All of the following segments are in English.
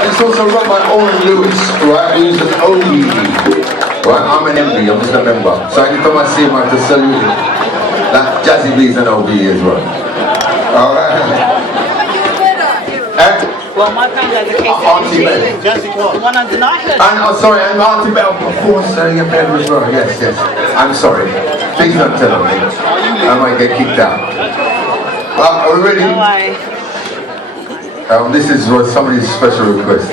And it's also run by Omar Lewis, right? Who's an OBE. Right? I'm an MB, I'm just a member. So anytime I see him, I have to salute him. That Jazzy B's an OBE as well. Alright. Well, my friend has a case Auntie Ben. One under night. And sorry, and Auntie Ben, of course, your bed as well. Yes, yes. I'm sorry. Please don't tell me. I might get kicked out. Are we ready? This is what somebody's special request.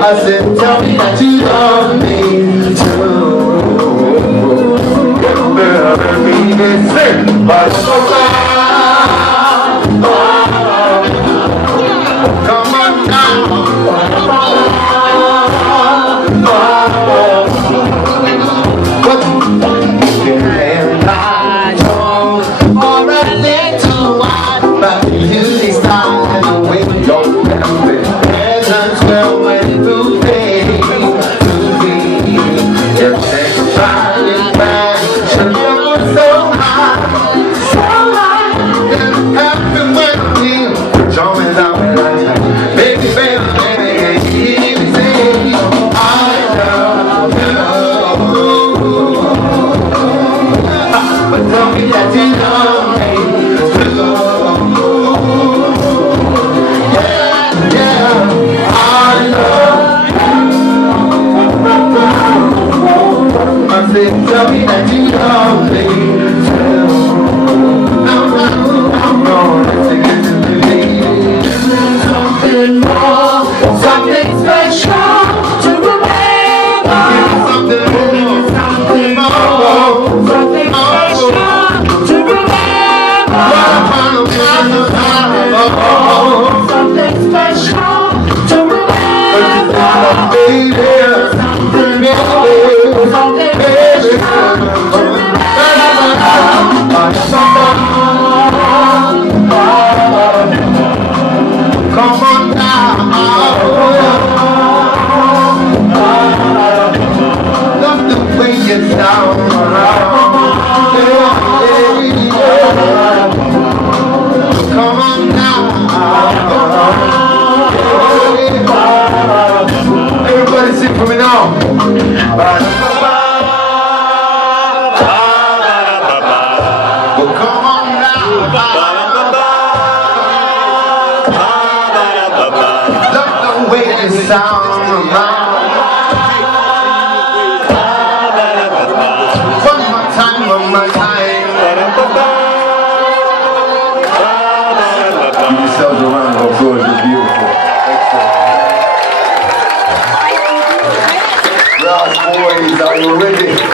I said, tell me that you love me too. But come on now. And I don't for a little while, but you this time and the way you go presents will wait to be, If they try back, should never so high, then happy when we jumping down the line. Baby, baby, baby, say I love you. But tell me that you love me too. Yeah, yeah, I love you. I said, tell me that you love me too. I'm gonna take it to me. Something more, something special to remember. Something more, something more, something special to remember. Something special to remember. Baby, something more, something special to remember. Come on now. Love the way you sound. Come on now. Everybody sing for me now. Well, come on now. Love the way you sound. One more time. Give yourselves a round of applause. You're beautiful. Excellent. Brass boys, are you ready?